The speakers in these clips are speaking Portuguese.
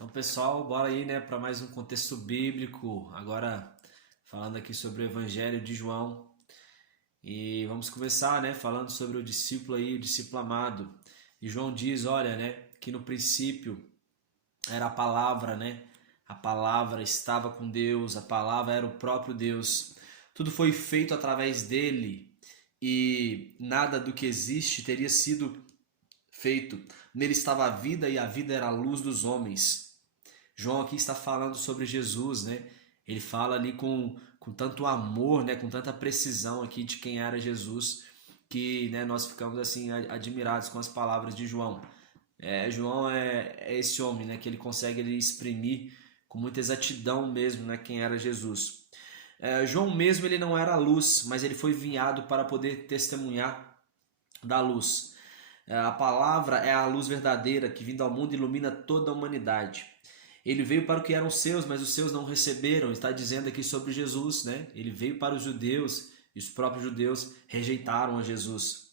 Então, pessoal, bora aí, né, para mais um contexto bíblico. Agora falando aqui sobre o Evangelho de João. E vamos começar, né, falando sobre o discípulo aí, o discípulo amado. E João diz, olha, né, que no princípio era a palavra, né? A palavra estava com Deus, a palavra era o próprio Deus. Tudo foi feito através dele e nada do que existe teria sido feito. Nele estava a vida e a vida era a luz dos homens. João aqui está falando sobre Jesus, né? Ele fala ali com tanto amor, né? Com tanta precisão aqui de quem era Jesus, que, né, nós ficamos assim admirados com as palavras de João. João é esse homem, né? Que ele consegue exprimir com muita exatidão mesmo, né? Quem era Jesus. João mesmo ele não era a luz, mas ele foi enviado para poder testemunhar da luz. A palavra é a luz verdadeira que, vindo ao mundo, ilumina toda a humanidade. Ele veio para o que eram seus, mas os seus não receberam. Está dizendo aqui sobre Jesus, né? Ele veio para os judeus e os próprios judeus rejeitaram a Jesus.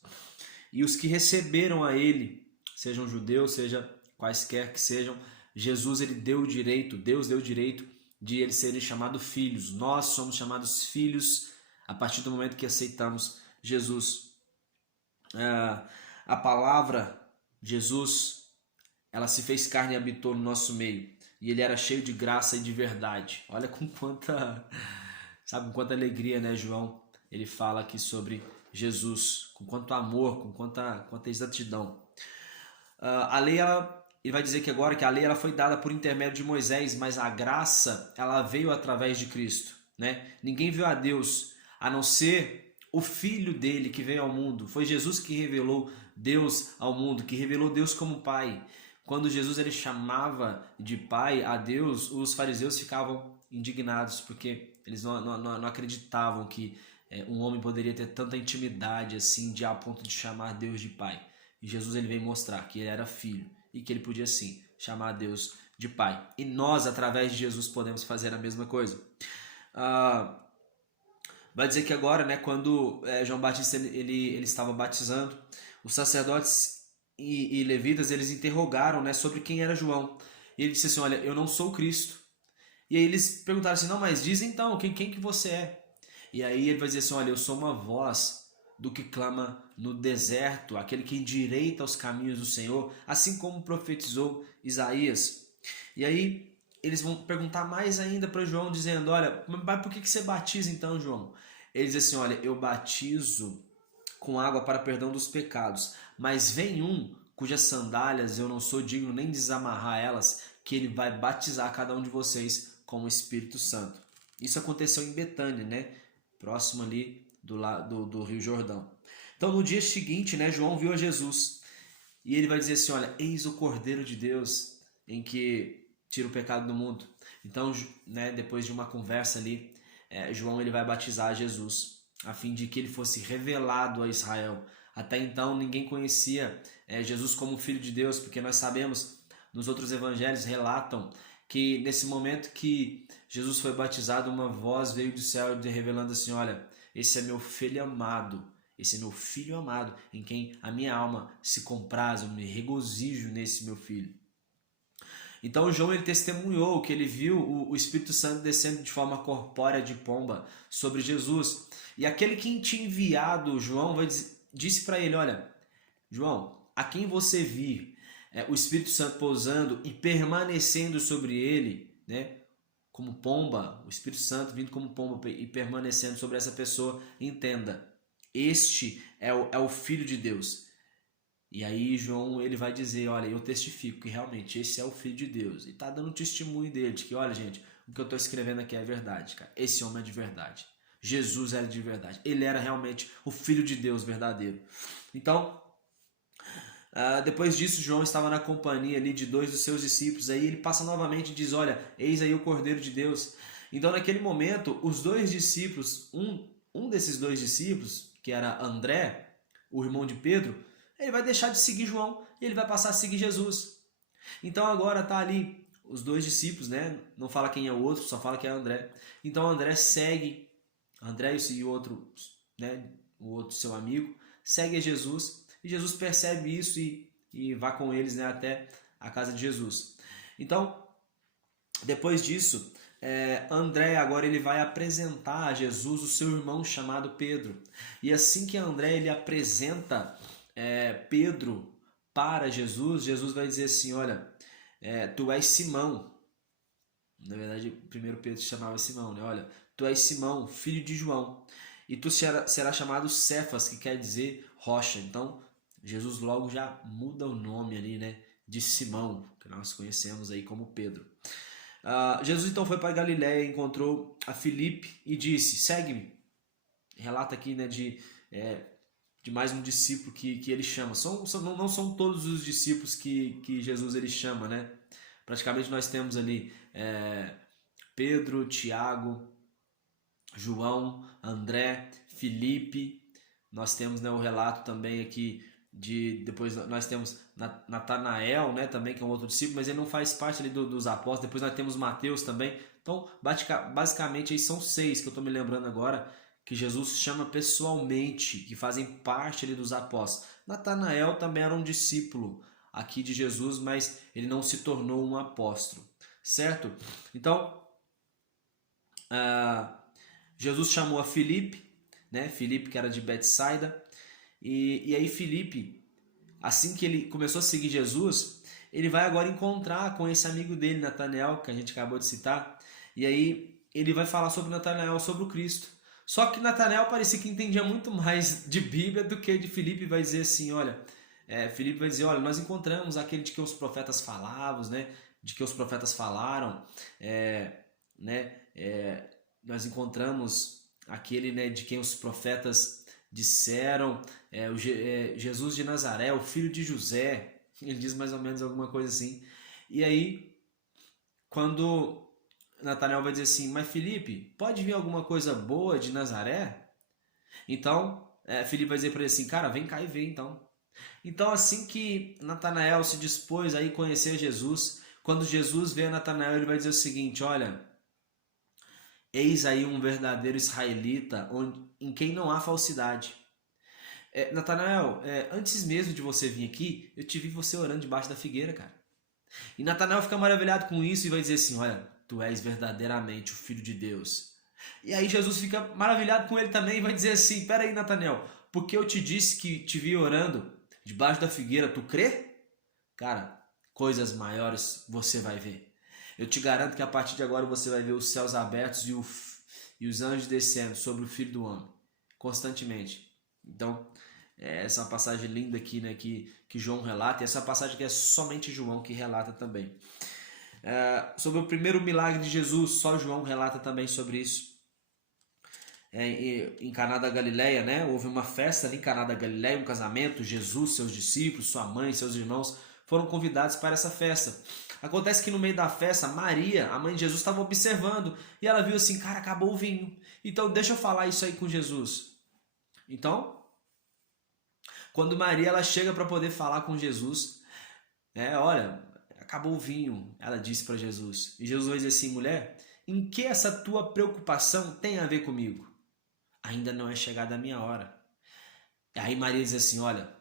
E os que receberam a ele, sejam judeus, seja quaisquer que sejam, Jesus ele deu o direito, Deus deu o direito de eles serem chamados filhos. Nós somos chamados filhos a partir do momento que aceitamos Jesus. A palavra Jesus, ela se fez carne e habitou no nosso meio. E ele era cheio de graça e de verdade. Olha com quanta, sabe, com quanta alegria, né, João? Ele fala aqui sobre Jesus, com quanto amor, com quanta exatidão. A lei, ele vai dizer que agora que a lei ela foi dada por intermédio de Moisés, mas a graça ela veio através de Cristo, né? Ninguém viu a Deus a não ser o Filho dele que veio ao mundo. Foi Jesus que revelou Deus ao mundo, que revelou Deus como Pai. Quando Jesus ele chamava de Pai a Deus, os fariseus ficavam indignados porque eles não acreditavam que um homem poderia ter tanta intimidade assim, de a ponto de chamar Deus de Pai. E Jesus ele veio mostrar que ele era filho e que ele podia sim chamar Deus de Pai. E nós, através de Jesus, podemos fazer a mesma coisa. Vai dizer que agora, né, quando João Batista ele estava batizando, os sacerdotes e levitas eles interrogaram, né, sobre quem era João. E ele disse assim, olha, eu não sou o Cristo. E aí eles perguntaram assim, não, mas diz então, quem que você é? E aí ele vai dizer assim, olha, eu sou uma voz do que clama no deserto, aquele que endireita os caminhos do Senhor, assim como profetizou Isaías. E aí eles vão perguntar mais ainda para João, dizendo, olha, mas por que você batiza então, João? Ele diz assim, olha, eu batizo com água para perdão dos pecados, mas vem um cujas sandálias eu não sou digno nem desamarrar elas, que ele vai batizar cada um de vocês com o Espírito Santo. Isso aconteceu em Betânia, né? Próximo ali do Rio Jordão. Então no dia seguinte, né, João viu a Jesus e ele vai dizer assim, olha, eis o Cordeiro de Deus em que tira o pecado do mundo. Então, né, depois de uma conversa ali, João ele vai batizar Jesus a fim de que ele fosse revelado a Israel. Até então ninguém conhecia Jesus como Filho de Deus, porque nós sabemos, nos outros evangelhos relatam que nesse momento que Jesus foi batizado, uma voz veio do céu revelando assim, olha, esse é meu filho amado, esse é meu filho amado, em quem a minha alma se compraz, eu me regozijo nesse meu filho. Então João ele testemunhou que ele viu o Espírito Santo descendo de forma corpórea de pomba sobre Jesus. E aquele que tinha enviado João disse para ele, olha, João, a quem você vir o Espírito Santo pousando e permanecendo sobre ele, né, como pomba, o Espírito Santo vindo como pomba e permanecendo sobre essa pessoa, entenda, este é o Filho de Deus. E aí João ele vai dizer, olha, eu testifico que realmente esse é o Filho de Deus. E está dando um testemunho dele, de que, olha gente, o que eu estou escrevendo aqui é verdade, cara. Esse homem é de verdade. Jesus era de verdade. Ele era realmente o Filho de Deus verdadeiro. Então, depois disso, João estava na companhia ali de dois dos seus discípulos. Aí ele passa novamente e diz, olha, eis aí o Cordeiro de Deus. Então naquele momento, os dois discípulos, um desses dois discípulos, que era André, o irmão de Pedro, ele vai deixar de seguir João e ele vai passar a seguir Jesus. Então agora tá ali os dois discípulos, né? Não fala quem é o outro, só fala que é André. Então André segue, André e o outro, né? O outro seu amigo, segue a Jesus. E Jesus percebe isso e vai com eles, né, até a casa de Jesus. Então, Depois disso, André agora ele vai apresentar a Jesus o seu irmão chamado Pedro. E assim que André ele apresenta Pedro para Jesus, Jesus vai dizer assim, olha, tu és Simão. Na verdade, o primeiro Pedro se chamava Simão, né? Olha, tu és Simão, filho de João, e tu será chamado Cefas, que quer dizer rocha. Então, Jesus logo já muda o nome ali, né? De Simão, que nós conhecemos aí como Pedro. Jesus então foi para Galiléia, encontrou a Filipe e disse, segue-me. Relata aqui, né, de mais um discípulo que ele chama. Não são todos os discípulos que Jesus ele chama, né? Praticamente nós temos ali Pedro, Tiago, João, André, Filipe. Nós temos, né, o relato também aqui depois nós temos Natanael, né, também, que é um outro discípulo, mas ele não faz parte ali dos apóstolos. Depois nós temos Mateus também. Então, basicamente, aí são 6 que eu estou me lembrando agora, que Jesus chama pessoalmente, que fazem parte ali dos apóstolos. Natanael também era um discípulo aqui de Jesus, mas ele não se tornou um apóstolo, certo? Então, Jesus chamou a Filipe, né? Filipe que era de Betsaida, e aí Filipe, assim que ele começou a seguir Jesus, ele vai agora encontrar com esse amigo dele, Natanael, que a gente acabou de citar, e aí ele vai falar sobre Natanael, sobre o Cristo. Só que Natanael parecia que entendia muito mais de Bíblia do que de Filipe. Vai dizer assim, olha, Filipe vai dizer, olha, nós encontramos aquele de que os profetas falavam, né? De que os profetas falaram, nós encontramos aquele, né, de quem os profetas disseram, Jesus de Nazaré, o filho de José. Ele diz mais ou menos alguma coisa assim. E aí, quando Natanael vai dizer assim, mas Filipe, pode vir alguma coisa boa de Nazaré? Então, Filipe vai dizer para ele assim, cara, vem cá e vê então. Então, assim que Natanael se dispôs a ir conhecer Jesus, quando Jesus vê Natanael, ele vai dizer o seguinte, olha, eis aí um verdadeiro israelita em quem não há falsidade. Natanael, antes mesmo de você vir aqui, eu te vi você orando debaixo da figueira, cara. E Natanael fica maravilhado com isso e vai dizer assim, olha, tu és verdadeiramente o Filho de Deus. E aí Jesus fica maravilhado com ele também e vai dizer assim, peraí Natanael, porque eu te disse que te vi orando debaixo da figueira, tu crê? Cara, coisas maiores você vai ver. Eu te garanto que a partir de agora você vai ver os céus abertos e os anjos descendo sobre o Filho do Homem, constantemente. Então, essa é uma passagem linda aqui, né, que João relata, e essa passagem que é somente João que relata também. Sobre o primeiro milagre de Jesus, só João relata também sobre isso. Em Caná da Galileia, né? Houve uma festa ali em Caná da Galileia, um casamento. Jesus, seus discípulos, sua mãe, seus irmãos foram convidados para essa festa. Acontece que no meio da festa, Maria, a mãe de Jesus, estava observando e ela viu assim, cara, acabou o vinho. Então deixa eu falar isso aí com Jesus. Então, quando Maria ela chega para poder falar com Jesus, olha, acabou o vinho, ela disse para Jesus. E Jesus vai dizer assim, mulher, em que essa tua preocupação tem a ver comigo? Ainda não é chegada a minha hora. Aí Maria diz assim, olha,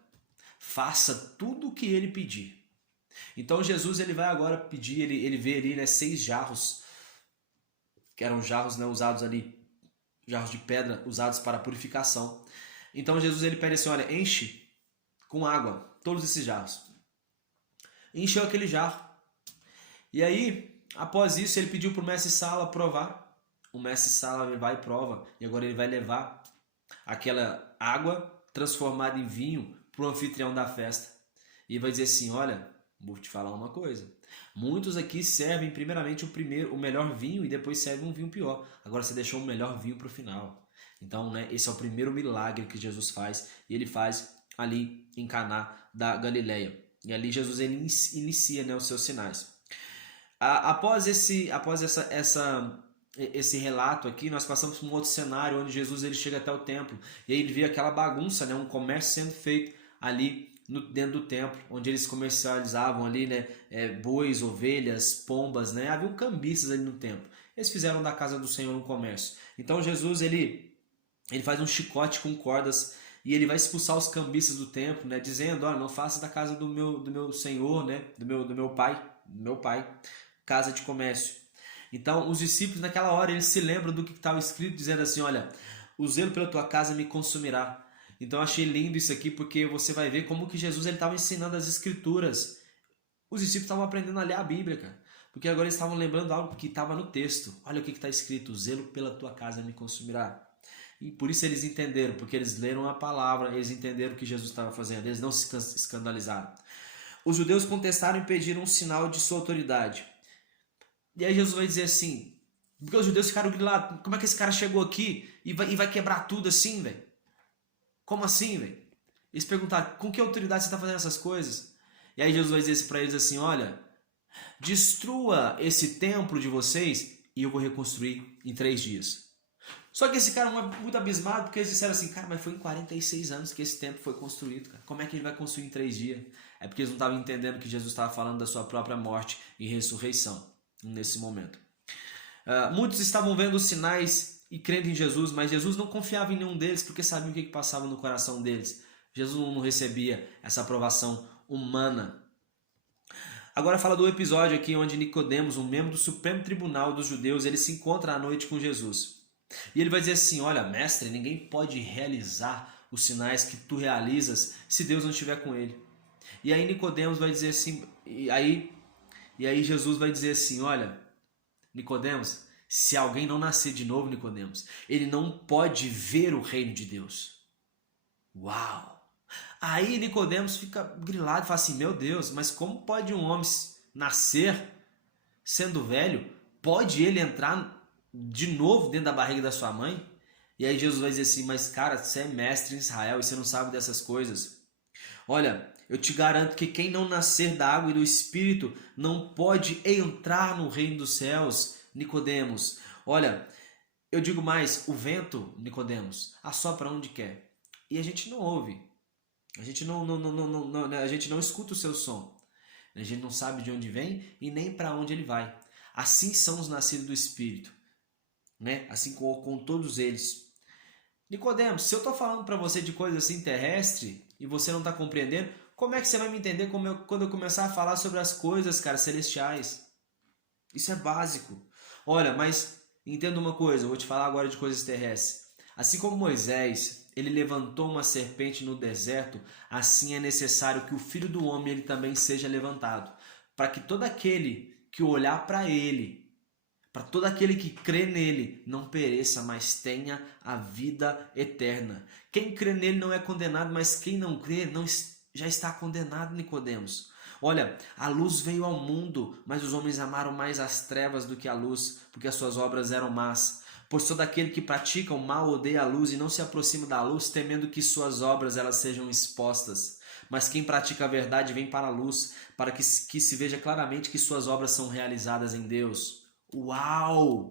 faça tudo o que ele pedir. Então Jesus ele vai agora pedir, ele vê ali, né, 6 jarros, que eram jarros, né, usados ali, jarros de pedra usados para purificação. Então Jesus ele pede assim, olha, enche com água todos esses jarros. Encheu aquele jarro. E aí, após isso, ele pediu para o mestre Sala provar. O mestre Sala vai e prova. E agora ele vai levar aquela água transformada em vinho para o anfitrião da festa. E vai dizer assim, olha, vou te falar uma coisa. Muitos aqui servem primeiramente o melhor vinho e depois servem um vinho pior. Agora você deixou o melhor vinho para o final. Então, né, esse é o primeiro milagre que Jesus faz. E ele faz ali em Caná da Galileia. E ali Jesus ele inicia, né, os seus sinais. Após esse relato aqui, nós passamos por um outro cenário onde Jesus ele chega até o templo. E aí ele vê aquela bagunça, né, um comércio sendo feito ali dentro do templo, onde eles comercializavam ali, né, bois, ovelhas, pombas, né, havia cambistas ali no templo. Eles fizeram da casa do Senhor um comércio. Então Jesus ele faz um chicote com cordas e ele vai expulsar os cambistas do templo, né, dizendo, olha, não faça da casa do meu Senhor, né, do meu pai, casa de comércio. Então, os discípulos naquela hora, eles se lembram do que estava escrito, dizendo assim, olha, o zelo pela tua casa me consumirá. Então, eu achei lindo isso aqui, porque você vai ver como que Jesus estava ensinando as escrituras. Os discípulos estavam aprendendo a ler a Bíblia, cara. Porque agora eles estavam lembrando algo que estava no texto. Olha o que está escrito, o zelo pela tua casa me consumirá. E por isso eles entenderam, porque eles leram a palavra, eles entenderam o que Jesus estava fazendo, eles não se escandalizaram. Os judeus contestaram e pediram um sinal de sua autoridade. E aí Jesus vai dizer assim, porque os judeus ficaram grilados, como é que esse cara chegou aqui e vai quebrar tudo assim, velho? Como assim, velho? Eles perguntaram, com que autoridade você está fazendo essas coisas? E aí Jesus vai dizer para eles assim, olha, destrua esse templo de vocês e eu vou reconstruir em 3 dias. Só que esse cara é muito abismado, porque eles disseram assim, cara, mas foi em 46 anos que esse templo foi construído, cara. Como é que ele vai construir em 3 dias? É porque eles não estavam entendendo que Jesus estava falando da sua própria morte e ressurreição nesse momento. Muitos estavam vendo os sinais e crendo em Jesus, mas Jesus não confiava em nenhum deles, porque sabia o que passava no coração deles. Jesus não recebia essa aprovação humana. Agora fala do episódio aqui onde Nicodemos, um membro do Supremo Tribunal dos Judeus, ele se encontra à noite com Jesus. E ele vai dizer assim, olha, mestre, ninguém pode realizar os sinais que tu realizas se Deus não estiver com ele. E aí Nicodemos vai dizer assim, e aí Jesus vai dizer assim, olha, Nicodemos, se alguém não nascer de novo, Nicodemos, ele não pode ver o reino de Deus. Uau! Aí Nicodemos fica grilado e fala assim, meu Deus, mas como pode um homem nascer sendo velho? Pode ele entrar de novo dentro da barriga da sua mãe? E aí Jesus vai dizer assim, mas cara, você é mestre em Israel e você não sabe dessas coisas. Olha, eu te garanto que quem não nascer da água e do Espírito não pode entrar no reino dos céus, Nicodemos. Olha, eu digo mais, o vento, Nicodemos, assopra onde quer. E a gente não ouve. A gente a gente não escuta o seu som. A gente não sabe de onde vem e nem para onde ele vai. Assim são os nascidos do Espírito, né? Assim com todos eles. Nicodemos, se eu estou falando para você de coisas assim terrestre e você não está compreendendo, como é que você vai me entender quando eu começar a falar sobre as coisas, cara, celestiais? Isso é básico. Olha, mas entenda uma coisa, eu vou te falar agora de coisas terrestres. Assim como Moisés, ele levantou uma serpente no deserto, assim é necessário que o Filho do Homem ele também seja levantado, para que todo aquele que olhar para ele, para todo aquele que crê nele, não pereça, mas tenha a vida eterna. Quem crê nele não é condenado, mas quem não crê já está condenado, Nicodemos. Olha, a luz veio ao mundo, mas os homens amaram mais as trevas do que a luz, porque as suas obras eram más. Pois todo aquele que pratica o mal odeia a luz e não se aproxima da luz, temendo que suas obras elas sejam expostas. Mas quem pratica a verdade vem para a luz, para que se veja claramente que suas obras são realizadas em Deus. Uau!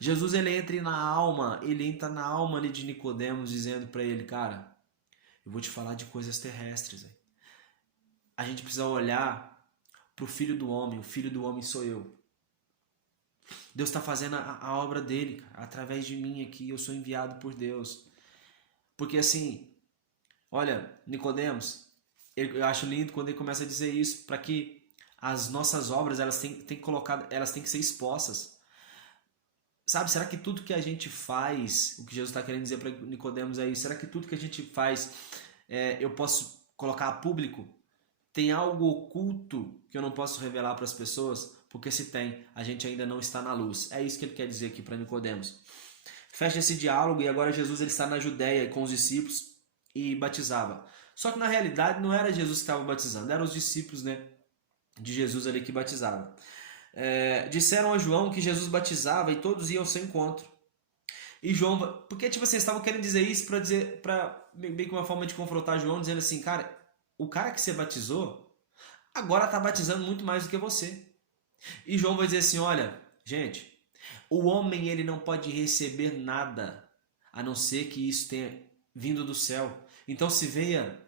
Jesus ele entra na alma ali de Nicodemos, dizendo para ele, cara, eu vou te falar de coisas terrestres. Véio. A gente precisa olhar para o Filho do Homem. O Filho do Homem sou eu. Deus está fazendo a obra dele, cara, através de mim aqui. Eu sou enviado por Deus. Porque assim, olha, Nicodemos, eu acho lindo quando ele começa a dizer isso, para que as nossas obras elas têm que ser expostas. Sabe, será que tudo que a gente faz, o que Jesus está querendo dizer para Nicodemos é isso? Será que tudo que a gente faz eu posso colocar a público? Tem algo oculto que eu não posso revelar para as pessoas? Porque se tem, a gente ainda não está na luz. É isso que ele quer dizer aqui para Nicodemos. Fecha esse diálogo e agora Jesus ele está na Judéia com os discípulos e batizava. Só que na realidade não era Jesus que estava batizando, eram os discípulos, né, de Jesus ali que batizavam. Disseram a João que Jesus batizava e todos iam ao seu encontro. E João, porque tipo assim, estavam querendo dizer isso para meio que uma forma de confrontar João, dizendo assim, cara, o cara que você batizou agora está batizando muito mais do que você. E João vai dizer assim, olha, gente, o homem ele não pode receber nada a não ser que isso tenha vindo do céu. Então se veio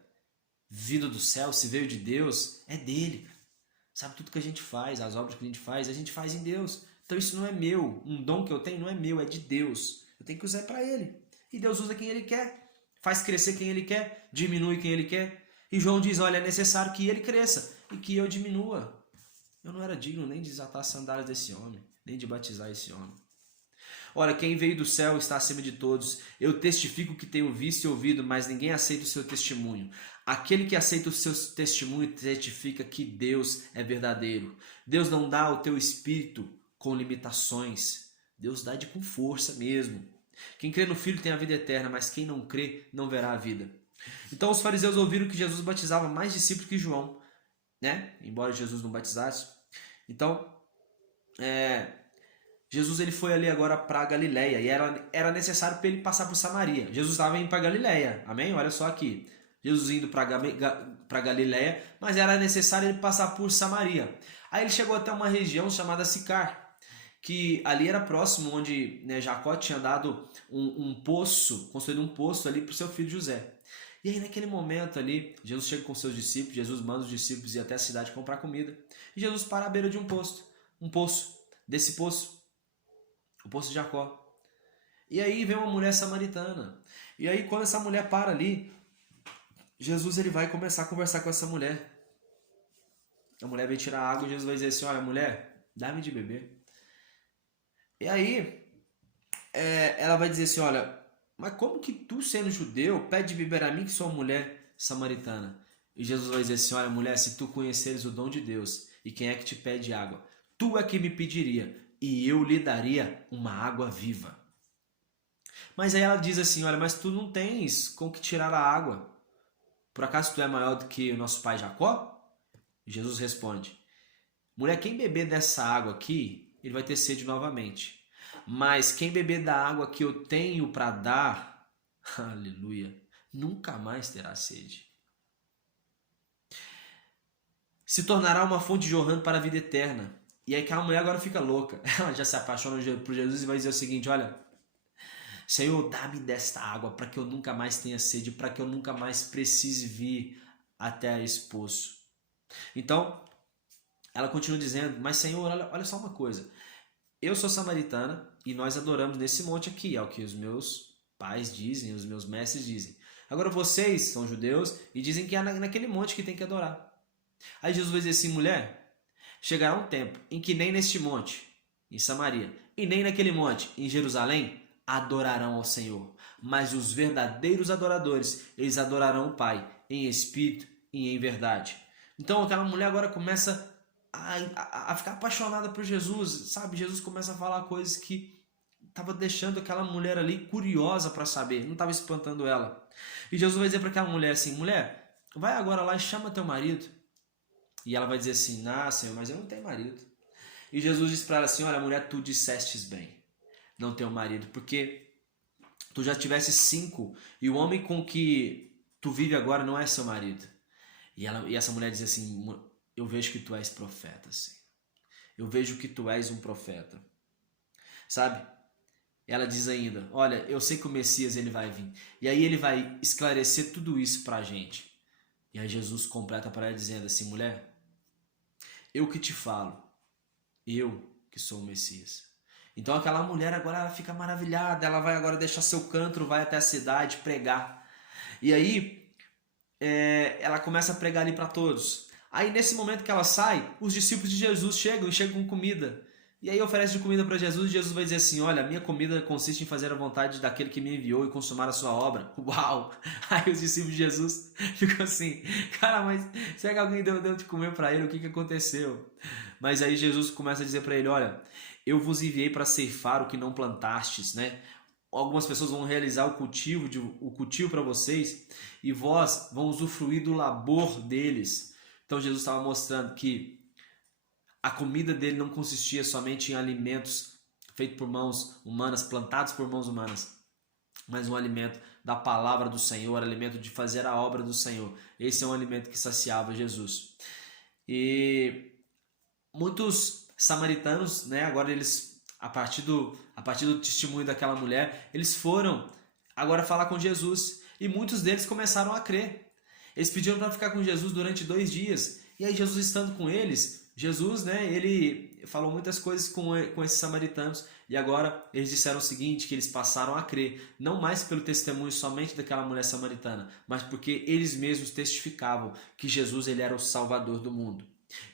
vindo do céu, se veio de Deus, é dele. Sabe, tudo que a gente faz, as obras que a gente faz em Deus. Então isso não é meu, um dom que eu tenho não é meu, é de Deus. Eu tenho que usar para ele. E Deus usa quem ele quer, faz crescer quem ele quer, diminui quem ele quer. E João diz, olha, é necessário que ele cresça e que eu diminua. Eu não era digno nem de desatar as sandálias desse homem, nem de batizar esse homem. Ora, quem veio do céu está acima de todos. Eu testifico que tenho visto e ouvido, mas ninguém aceita o seu testemunho. Aquele que aceita o seu testemunho testifica que Deus é verdadeiro. Deus não dá o teu espírito com limitações. Deus dá com força mesmo. Quem crê no Filho tem a vida eterna, mas quem não crê não verá a vida. Então os fariseus ouviram que Jesus batizava mais discípulos que João, né? Embora Jesus não batizasse. Então, Jesus ele foi ali agora para Galileia e era necessário para ele passar por Samaria. Jesus estava indo para Galileia, amém? Olha só aqui. Jesus indo para Galileia, mas era necessário ele passar por Samaria. Aí ele chegou até uma região chamada Sicar, que ali era próximo onde, né, Jacó tinha dado um poço, construído um poço ali para o seu filho José. E aí naquele momento ali, Jesus chega com seus discípulos, Jesus manda os discípulos ir até a cidade comprar comida. E Jesus para à beira de um poço, desse poço, o poço de Jacó. E aí vem uma mulher samaritana. E aí quando essa mulher para ali, Jesus ele vai começar a conversar com essa mulher. A mulher vem tirar água e Jesus vai dizer assim, olha mulher, dá-me de beber. E aí ela vai dizer assim, olha, mas como que tu, sendo judeu, pede de beber a mim que sou uma mulher samaritana? E Jesus vai dizer assim, olha mulher, se tu conheceres o dom de Deus e quem é que te pede água, tu é que me pediria e eu lhe daria uma água viva. Mas aí ela diz assim, olha, mas tu não tens com que tirar a água. Por acaso tu é maior do que o nosso pai Jacó? E Jesus responde, mulher, quem beber dessa água aqui, ele vai ter sede novamente. Mas quem beber da água que eu tenho para dar, aleluia, nunca mais terá sede. Se tornará uma fonte jorrando para a vida eterna. E aí aquela mulher agora fica louca. Ela já se apaixona por Jesus e vai dizer o seguinte, olha, Senhor, dá-me desta água para que eu nunca mais tenha sede, para que eu nunca mais precise vir até esse poço. Então, ela continua dizendo, mas Senhor, olha só uma coisa. Eu sou samaritana e nós adoramos nesse monte aqui, é o que os meus pais dizem, os meus mestres dizem. Agora vocês são judeus e dizem que é naquele monte que tem que adorar. Aí Jesus vai dizer assim, mulher, chegará um tempo em que nem neste monte, em Samaria, e nem naquele monte, em Jerusalém, adorarão ao Senhor. Mas os verdadeiros adoradores, eles adorarão o Pai, em espírito e em verdade. Então aquela mulher agora começa a ficar apaixonada por Jesus, sabe? Jesus começa a falar coisas que estava deixando aquela mulher ali curiosa para saber, não estava espantando ela. E Jesus vai dizer para aquela mulher assim, mulher, vai agora lá e chama teu marido. E ela vai dizer assim, Senhor, mas eu não tenho marido. E Jesus diz para ela assim, olha mulher, tu dissestes bem, não tenho marido, porque tu já tivesse 5 e o homem com que tu vive agora não é seu marido. E essa mulher diz assim, eu vejo que tu és profeta, Senhor. Eu vejo que tu és um profeta. Sabe? Ela diz ainda, olha, eu sei que o Messias ele vai vir. E aí ele vai esclarecer tudo isso pra gente. E aí Jesus completa para ela dizendo assim, mulher, eu que te falo, eu que sou o Messias. Então aquela mulher agora ela fica maravilhada, ela vai agora deixar seu cântaro, vai até a cidade pregar. E aí ela começa a pregar ali para todos. Aí nesse momento que ela sai, os discípulos de Jesus chegam com comida. E aí oferece de comida para Jesus e Jesus vai dizer assim, olha, a minha comida consiste em fazer a vontade daquele que me enviou e consumar a sua obra. Uau! Aí os discípulos de Jesus ficam assim, cara, mas será que alguém deu de comer para ele? O que aconteceu? Mas aí Jesus começa a dizer para ele, olha, eu vos enviei para ceifar o que não plantastes, né? Algumas pessoas vão realizar o cultivo para vocês e vós vão usufruir do labor deles. Então Jesus estava mostrando que a comida dele não consistia somente em alimentos feitos por mãos humanas, plantados por mãos humanas, mas um alimento da palavra do Senhor, alimento de fazer a obra do Senhor. Esse é um alimento que saciava Jesus. E muitos samaritanos, né, agora eles, a partir do testemunho daquela mulher, eles foram agora falar com Jesus e muitos deles começaram a crer. Eles pediram para ficar com Jesus durante 2 dias e aí Jesus estando com eles, Jesus, né, ele falou muitas coisas com esses samaritanos e agora eles disseram o seguinte, que eles passaram a crer, não mais pelo testemunho somente daquela mulher samaritana, mas porque eles mesmos testificavam que Jesus ele era o Salvador do mundo.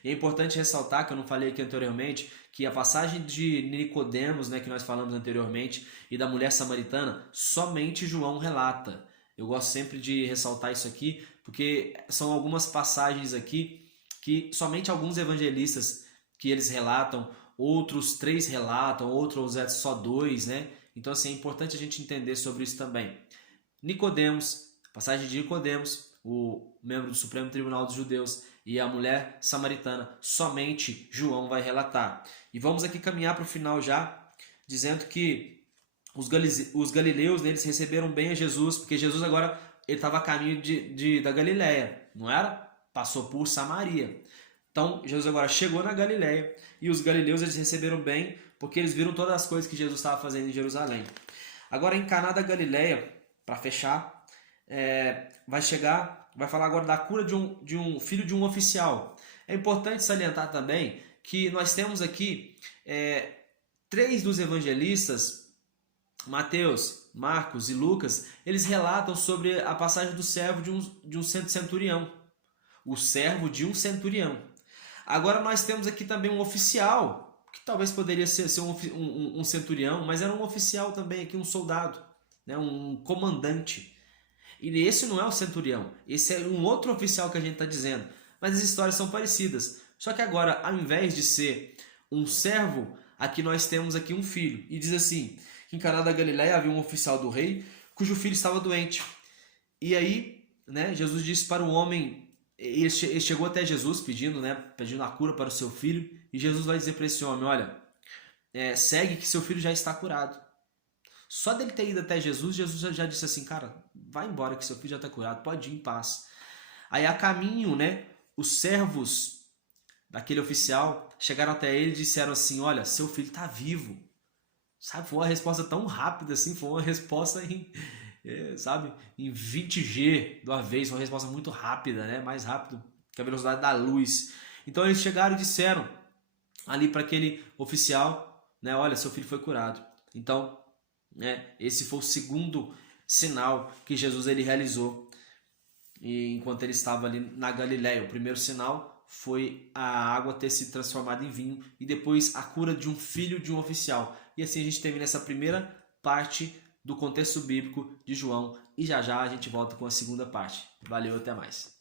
E é importante ressaltar, que eu não falei aqui anteriormente, que a passagem de Nicodemos, né, que nós falamos anteriormente, e da mulher samaritana, somente João relata. Eu gosto sempre de ressaltar isso aqui, porque são algumas passagens aqui que somente alguns evangelistas que eles relatam, outros 3 relatam, outros é só 2, né? Então assim, é importante a gente entender sobre isso também. Nicodemos, passagem de Nicodemos, o membro do Supremo Tribunal dos Judeus, e a mulher samaritana, somente João vai relatar. E vamos aqui caminhar para o final já, dizendo que os galileus, né, eles receberam bem a Jesus, porque Jesus agora ele estava a caminho da Galileia, não era? Passou por Samaria. Então Jesus agora chegou na Galileia e os galileus eles receberam bem, porque eles viram todas as coisas que Jesus estava fazendo em Jerusalém. Agora em Caná da Galileia, para fechar, vai falar agora da cura de um filho de um oficial. É importante salientar também que nós temos aqui 3 dos evangelistas, Mateus, Marcos e Lucas, eles relatam sobre a passagem do servo de um centurião. O servo de um centurião. Agora nós temos aqui também um oficial, que talvez poderia ser um centurião, mas era um oficial também aqui, um soldado, né, um comandante. E esse não é o centurião, esse é um outro oficial que a gente está dizendo. Mas as histórias são parecidas. Só que agora, ao invés de ser um servo, aqui nós temos aqui um filho. E diz assim, que em Caná da Galileia havia um oficial do rei, cujo filho estava doente. E aí, né, Jesus disse para o homem, ele chegou até Jesus pedindo a cura para o seu filho. E Jesus vai dizer para esse homem, olha, segue que seu filho já está curado. Só dele ter ido até Jesus, Jesus já disse assim, cara, vai embora que seu filho já está curado, pode ir em paz. Aí a caminho, né, os servos daquele oficial chegaram até ele e disseram assim, olha, seu filho está vivo. Sabe, foi uma resposta tão rápida assim, foi uma resposta em 20G de uma vez, uma resposta muito rápida, né, mais rápido que a velocidade da luz. Então eles chegaram e disseram ali para aquele oficial, né, olha, seu filho foi curado. Então, esse foi o segundo sinal que Jesus ele realizou enquanto ele estava ali na Galileia. O primeiro sinal foi a água ter se transformado em vinho e depois a cura de um filho de um oficial. E assim a gente termina essa primeira parte do contexto bíblico de João e já já a gente volta com a segunda parte. Valeu, até mais.